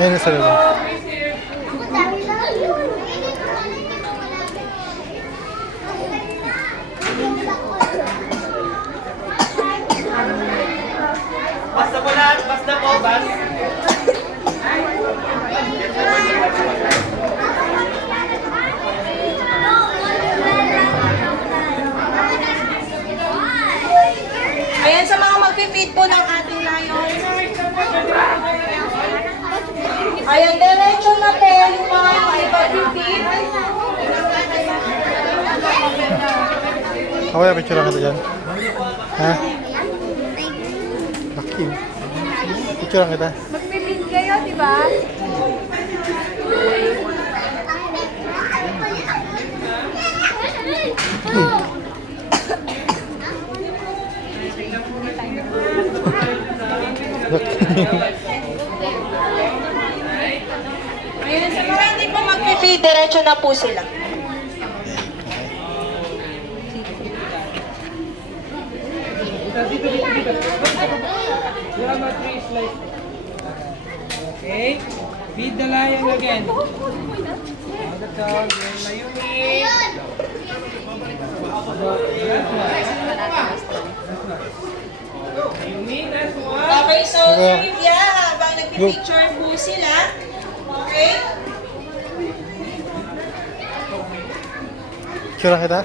Ngayon na sa loob. Basta po lahat, basta po, bas. Ayan sa mga mag-feed po ng ating lion. Ayan, diretso na po yung mga mag-feed. Ako yung picture kita dyan. Ha? Laki. Picture kita. Mag-feed kayo, di ba? Ayan, sa mga hindi po mag-feed, diretso na po sila. Okay. Feed the lion again. That's all. Layunin. Layunin, that's one. Okay, so trivia, habang nagpipicture po sila. Okay? Picture kita.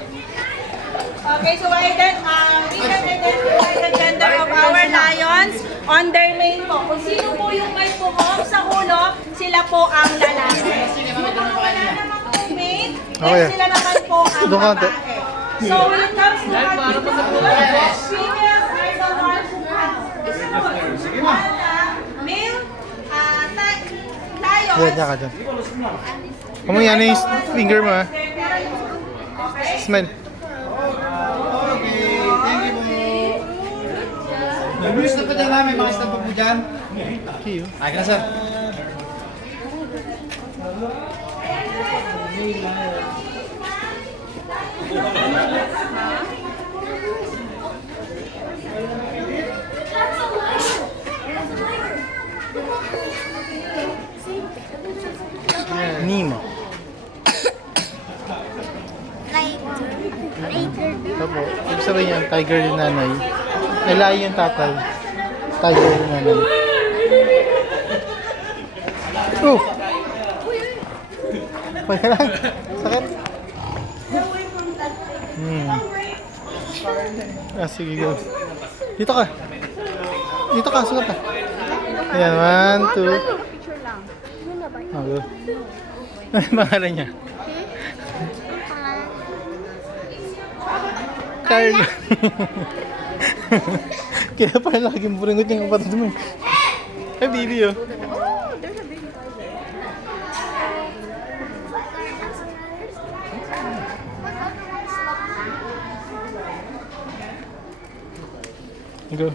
Okay, so we can identify the gender of our lions on their mane po. Kung sino po yung may buhok sa ulo, sila po ang lalaki. Yung mga wala namang po mane, Okay. sila naman po ang Doon konti. babae. So when it comes to females are the ones who have male Yan, lions. yan ka dyan. Kamu yan yung finger mo ha. Smile. Bilis na pa dyan namin, mga istampo po dyan. Okay, oh. Ay, ka na sir. Nemo. Tapo, ibig sabihin yan, tiger yung nanay. Nalayo yung tatay. Tiger yung nanay. Oh! Okay ka lang. Sakit. Ah, sige, go. Dito ka. Dito ka, sugat ka. Ayan, 1, 2. Oh, go. Ano yung pangalan niya? Carl. Kaya pala laging buringot yung kapatid mo. Ay, baby oh. Go.